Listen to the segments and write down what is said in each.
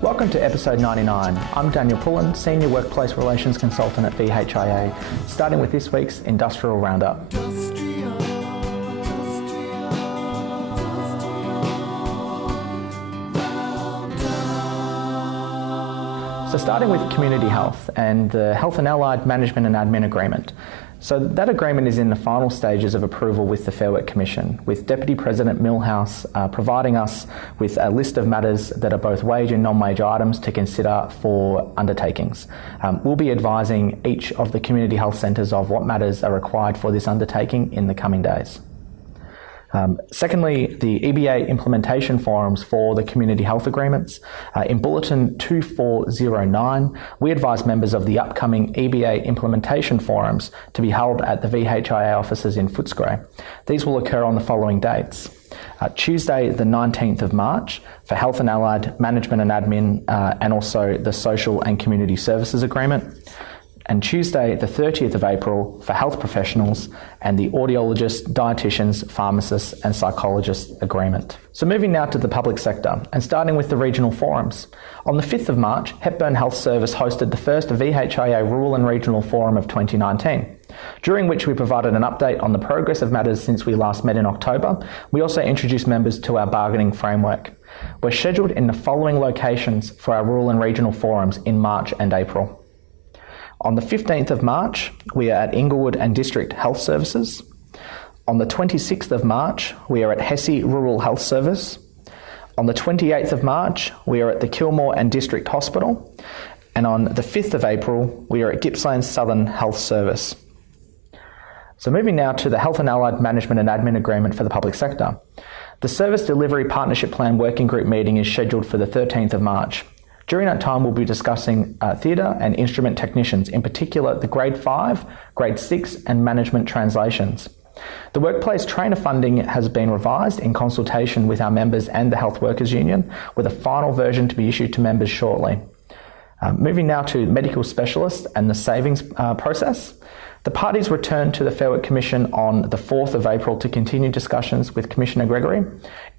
Welcome to episode 99. I'm Daniel Pullin, Senior Workplace Relations Consultant at VHIA, starting with this week's Industrial Roundup. So starting with community health and the Health and Allied Management and Admin Agreement. So that agreement is in the final stages of approval with the Fair Work Commission, with Deputy President Millhouse providing us with a list of matters that are both wage and non-wage items to consider for undertakings. We'll be advising each of the community health centres of what matters are required for this undertaking in the coming days. Secondly, the EBA implementation forums for the community health agreements. In Bulletin 2409, we advise members of the upcoming EBA implementation forums to be held at the VHIA offices in Footscray. These will occur on the following dates. Tuesday, the 19th of March, for Health and Allied Management and Admin and also the Social and Community Services Agreement. And Tuesday, the 30th of April, for health professionals and the audiologists, dietitians, pharmacists and psychologists agreement. So moving now to the public sector and starting with the regional forums. On the 5th of March, Hepburn Health Service hosted the first VHIA Rural and Regional Forum of 2019, during which we provided an update on the progress of matters since we last met in October. We also introduced members to our bargaining framework. We're scheduled in the following locations for our rural and regional forums in March and April. On the 15th of March, we are at Inglewood and District Health Services. On the 26th of March, we are at Hesse Rural Health Service. On the 28th of March, we are at the Kilmore and District Hospital. And on the 5th of April, we are at Gippsland Southern Health Service. So moving now to the Health and Allied Management and Admin Agreement for the public sector. The Service Delivery Partnership Plan Working Group meeting is scheduled for the 13th of March. During that time, we'll be discussing theatre and instrument technicians, in particular the Grade 5, Grade 6 and management translations. The workplace trainer funding has been revised in consultation with our members and the Health Workers Union, with a final version to be issued to members shortly. Moving now to medical specialists and the savings process. The parties returned to the Fair Work Commission on the 4th of April to continue discussions with Commissioner Gregory.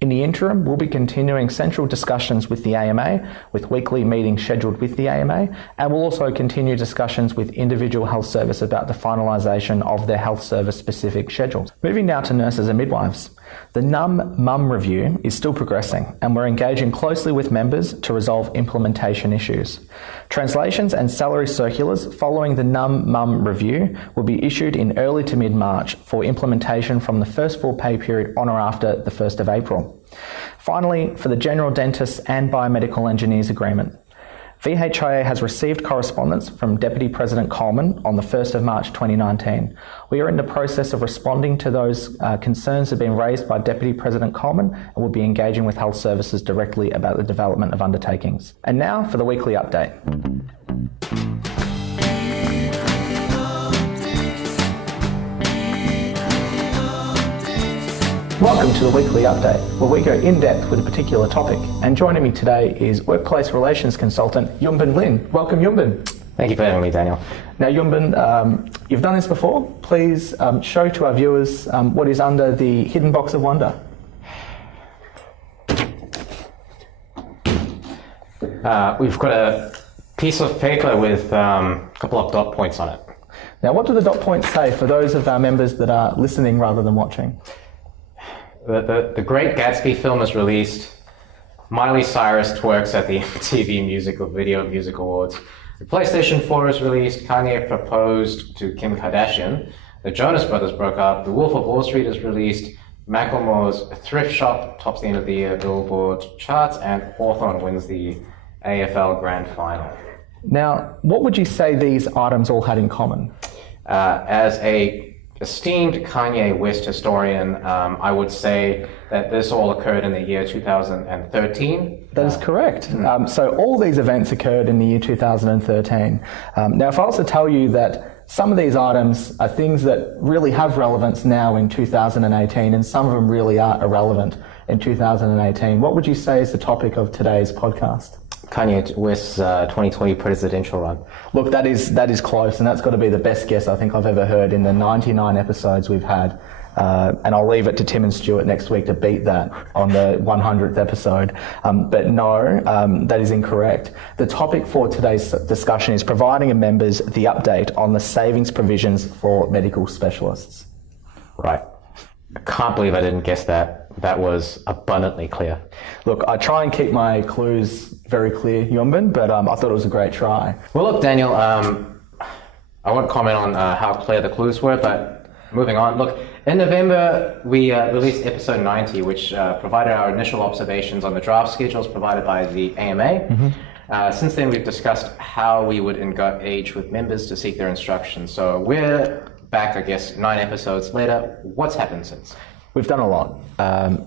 In the interim, we'll be continuing central discussions with the AMA, with weekly meetings scheduled with the AMA, and we'll also continue discussions with individual health service about the finalisation of their health service specific schedules. Moving now to nurses and midwives. The NUM-MUM review is still progressing, and we're engaging closely with members to resolve implementation issues. Translations and salary circulars following the NUM-MUM review will be issued in early to mid-March for implementation from the first full pay period on or after the 1st of April. Finally, for the general dentists and biomedical engineers agreement, VHIA has received correspondence from Deputy President Coleman on the 1st of March 2019. We are in the process of responding to those concerns that have been raised by Deputy President Coleman and will be engaging with health services directly about the development of undertakings. And now for the weekly update. Welcome to the weekly update, where we go in depth with a particular topic. And joining me today is Workplace Relations Consultant Yunbin Lin. Welcome, Yunbin. Thank you for having me, Daniel. Now, Yunbin, you've done this before. Please show to our viewers what is under the hidden box of wonder. We've got a piece of paper with a couple of dot points on it. Now, what do the dot points say for those of our members that are listening rather than watching? The Great Gatsby film is released. Miley Cyrus twerks at the MTV Video Music Awards. The PlayStation 4 is released. Kanye proposed to Kim Kardashian. The Jonas Brothers broke up. The Wolf of Wall Street is released. Macklemore's Thrift Shop tops the end of the year Billboard charts, and Hawthorne wins the AFL Grand Final. Now, what would you say these items all had in common? As a esteemed Kanye West historian, I would say that this all occurred in the year 2013. That is correct. So all these events occurred in the year 2013. Now, if I was to tell you that some of these items are things that really have relevance now in 2018, and some of them really are irrelevant in 2018, what would you say is the topic of today's podcast? Kanye West's 2020 presidential run. Look, that is close, and that's got to be the best guess I think I've ever heard in the 99 episodes we've had. and I'll leave it to Tim and Stuart next week to beat that on the 100th episode. But no, that is incorrect. The topic for today's discussion is providing members the update on the savings provisions for medical specialists. Right. I can't believe I didn't guess that. That was abundantly clear. Look, I try and keep my clues very clear, Yunbin, but I thought it was a great try. Well, look, Daniel, I won't comment on how clear the clues were, but moving on. Look, in November, we released episode 90, which provided our initial observations on the draft schedules provided by the AMA. Since then, we've discussed how we would engage with members to seek their instructions. So we're back, I guess, 9 episodes later. What's happened since? We've done a lot.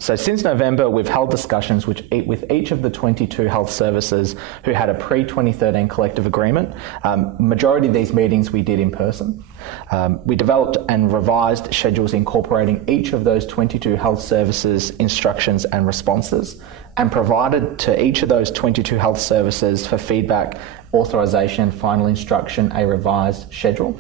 So since November, we've held discussions with each of the 22 health services who had a pre-2013 collective agreement. Majority of these meetings we did in person. We developed and revised schedules incorporating each of those 22 health services' instructions and responses, and provided to each of those 22 health services for feedback, authorisation, and final instruction a revised schedule.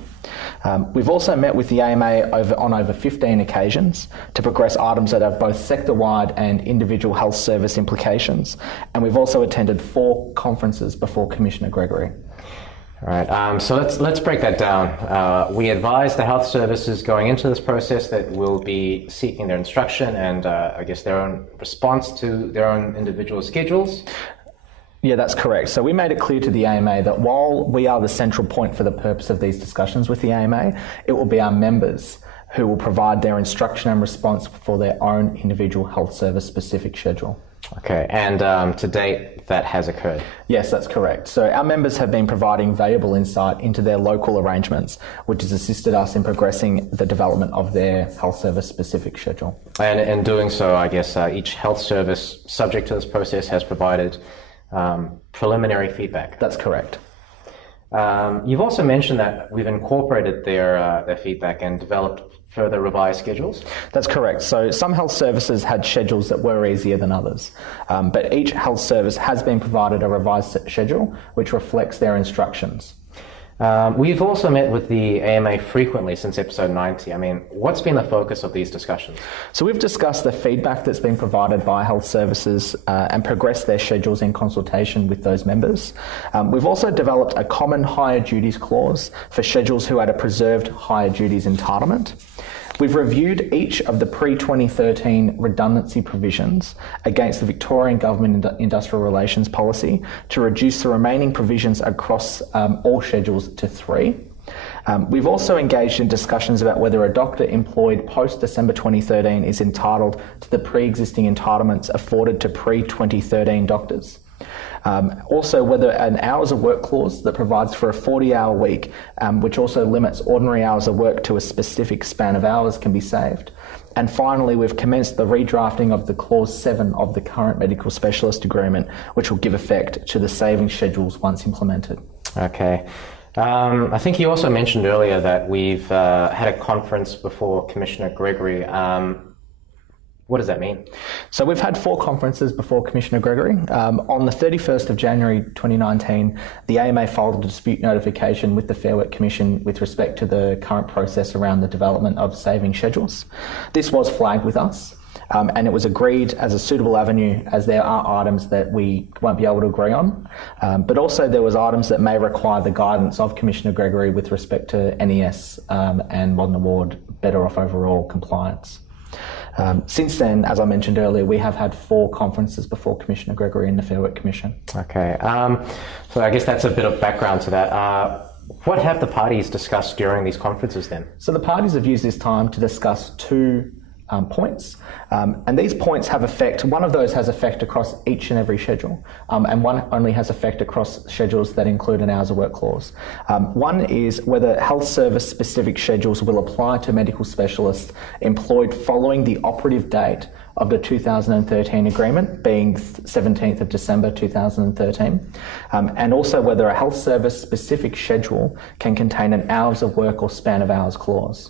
We've also met with the AMA on over 15 occasions to progress items that have both sector-wide and individual health service implications, and we've also attended 4 conferences before Commissioner Gregory. All right, so let's break that down. We advised the health services going into this process that we'll be seeking their instruction and I guess their own response to their own individual schedules. Yeah, that's correct. So we made it clear to the AMA that while we are the central point for the purpose of these discussions with the AMA, it will be our members who will provide their instruction and response for their own individual health service specific schedule. Okay, and to date, that has occurred? Yes, that's correct. So our members have been providing valuable insight into their local arrangements, which has assisted us in progressing the development of their health service specific schedule. And in doing so, I guess each health service subject to this process has provided preliminary feedback. That's correct. You've also mentioned that we've incorporated their feedback and developed further revised schedules. That's correct. So some health services had schedules that were easier than others, but each health service has been provided a revised schedule which reflects their instructions. We've also met with the AMA frequently since episode 90. I mean, what's been the focus of these discussions? So we've discussed the feedback that's been provided by health services and progressed their schedules in consultation with those members. We've also developed a common higher duties clause for schedules who had a preserved higher duties entitlement. We've reviewed each of the pre-2013 redundancy provisions against the Victorian Government Industrial Relations Policy to reduce the remaining provisions across all schedules to 3. We've also engaged in discussions about whether a doctor employed post-December 2013 is entitled to the pre-existing entitlements afforded to pre-2013 doctors. Also, whether an hours of work clause that provides for a 40-hour week, which also limits ordinary hours of work to a specific span of hours, can be saved. And finally, we've commenced the redrafting of the Clause 7 of the current medical specialist agreement, which will give effect to the savings schedules once implemented. Okay. I think you also mentioned earlier that we've had a conference before Commissioner Gregory. What does that mean? So we've had 4 conferences before Commissioner Gregory. On the 31st of January 2019, the AMA filed a dispute notification with the Fair Work Commission with respect to the current process around the development of saving schedules. This was flagged with us, and it was agreed as a suitable avenue as there are items that we won't be able to agree on, but also there was items that may require the guidance of Commissioner Gregory with respect to NES and Modern Award Better Off Overall compliance. Since then, as I mentioned earlier, we have had 4 conferences before Commissioner Gregory and the Fair Work Commission. Okay, so I guess that's a bit of background to that. What have the parties discussed during these conferences then? So the parties have used this time to discuss 2 points, and these points have effect. One of those has effect across each and every schedule, and one only has effect across schedules that include an hours of work clause. One is whether health service specific schedules will apply to medical specialists employed following the operative date of the 2013 agreement, being 17th of December 2013, and also whether a health service specific schedule can contain an hours of work or span of hours clause.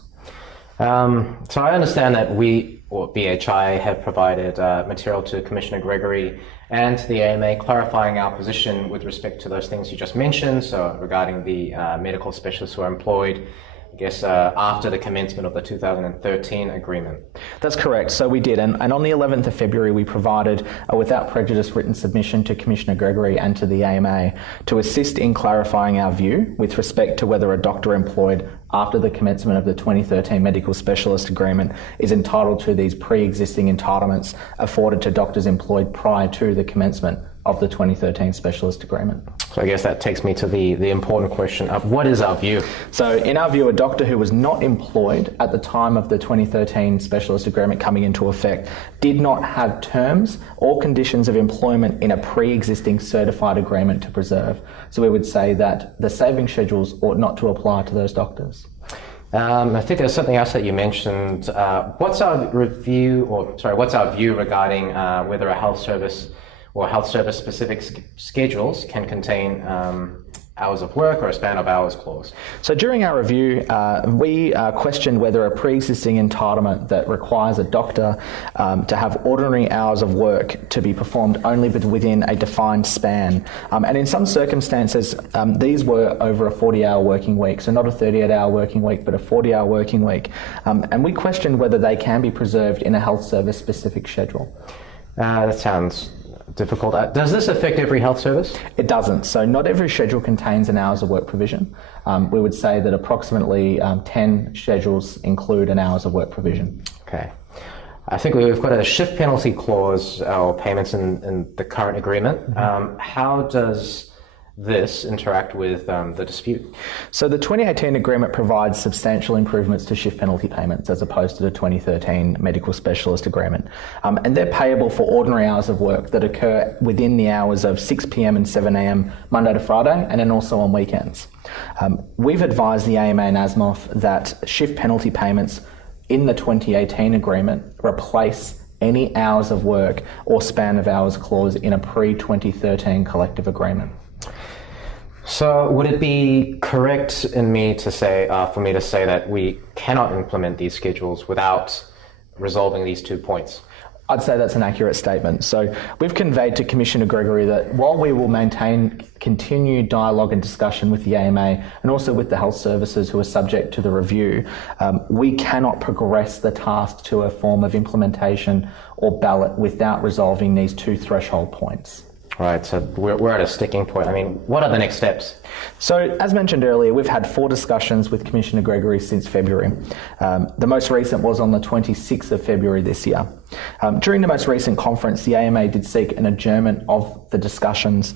So I understand that we, or VHIA, have provided material to Commissioner Gregory and to the AMA clarifying our position with respect to those things you just mentioned, so regarding the medical specialists who are employed after the commencement of the 2013 agreement. That's correct. So we did. And on the 11th of February, we provided a without prejudice written submission to Commissioner Gregory and to the AMA to assist in clarifying our view with respect to whether a doctor employed after the commencement of the 2013 medical specialist agreement is entitled to these pre-existing entitlements afforded to doctors employed prior to the commencement of the 2013 specialist agreement. So I guess that takes me to the important question of what is our view? So in our view, a doctor who was not employed at the time of the 2013 specialist agreement coming into effect did not have terms or conditions of employment in a pre-existing certified agreement to preserve. So we would say that the saving schedules ought not to apply to those doctors. I think there's something else that you mentioned. What's our view regarding whether a health service or health service specific schedules can contain hours of work or a span of hours clause? So during our review, we questioned whether a pre-existing entitlement that requires a doctor to have ordinary hours of work to be performed only within a defined span. And in some circumstances, these were over a 40-hour working week, so not a 38-hour working week, but a 40-hour working week. And we questioned whether they can be preserved in a health service specific schedule. That sounds difficult. Does this affect every health service? It doesn't. So not every schedule contains an hours of work provision. We would say that approximately 10 schedules include an hours of work provision. Okay. I think we've got a shift penalty clause or payments in the current agreement. Mm-hmm. How does this interact with the dispute? So the 2018 agreement provides substantial improvements to shift penalty payments as opposed to the 2013 medical specialist agreement. And they're payable for ordinary hours of work that occur within the hours of 6 p.m. and 7 a.m. Monday to Friday, and then also on weekends. We've advised the AMA and ASMOF that shift penalty payments in the 2018 agreement replace any hours of work or span of hours clause in a pre-2013 collective agreement. So would it be correct for me to say that we cannot implement these schedules without resolving these 2 points? I'd say that's an accurate statement. So we've conveyed to Commissioner Gregory that while we will maintain continued dialogue and discussion with the AMA and also with the health services who are subject to the review, we cannot progress the task to a form of implementation or ballot without resolving these 2 threshold points. Right, so we're at a sticking point. I mean, what are the next steps? So, as mentioned earlier, we've had 4 discussions with Commissioner Gregory since February. The most recent was on the 26th of February this year. During the most recent conference, the AMA did seek an adjournment of the discussions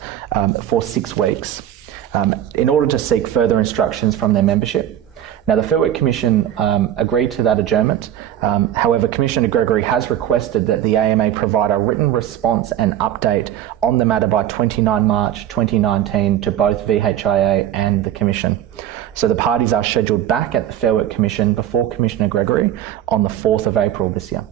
for 6 weeks in order to seek further instructions from their membership. Now, the Fair Work Commission agreed to that adjournment. However, Commissioner Gregory has requested that the AMA provide a written response and update on the matter by 29 March 2019 to both VHIA and the Commission. So the parties are scheduled back at the Fair Work Commission before Commissioner Gregory on the 4th of April this year.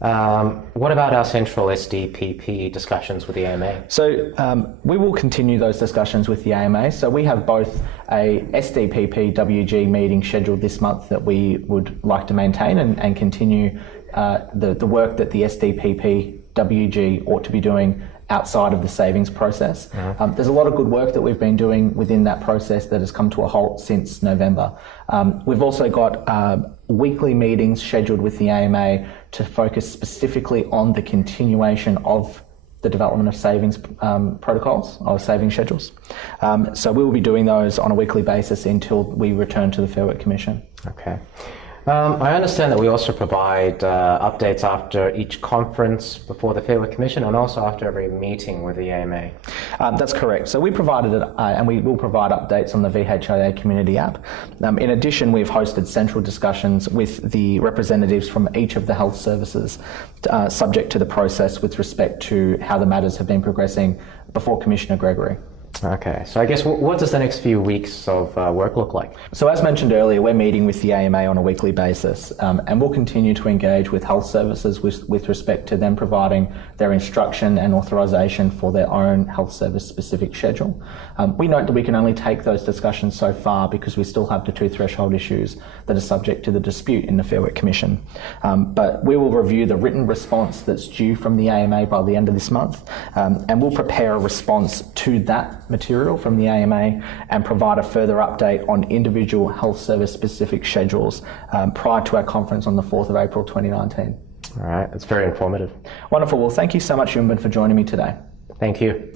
What about our central SDPP discussions with the AMA? So we will continue those discussions with the AMA. So we have both a SDPP WG meeting scheduled this month that we would like to maintain and continue the work that the SDPP WG ought to be doing outside of the savings process. Mm-hmm. There's a lot of good work that we've been doing within that process that has come to a halt since November. We've also got weekly meetings scheduled with the AMA to focus specifically on the continuation of the development of savings protocols or savings schedules. So we will be doing those on a weekly basis until we return to the Fair Work Commission. Okay. I understand that we also provide updates after each conference before the Fair Work Commission and also after every meeting with the AMA. That's correct. So we provided it and we will provide updates on the VHIA community app. In addition, we've hosted central discussions with the representatives from each of the health services subject to the process with respect to how the matters have been progressing before Commissioner Gregory. Okay, so I guess what does the next few weeks of work look like? So as mentioned earlier, we're meeting with the AMA on a weekly basis and we'll continue to engage with health services with respect to them providing their instruction and authorisation for their own health service specific schedule. We note that we can only take those discussions so far because we still have the 2 threshold issues that are subject to the dispute in the Fair Work Commission. But we will review the written response that's due from the AMA by the end of this month and we'll prepare a response to that material from the AMA and provide a further update on individual health service specific schedules prior to our conference on the 4th of April 2019. All right, it's very informative. Wonderful. Well, thank you so much, Yunbin, for joining me today. Thank you.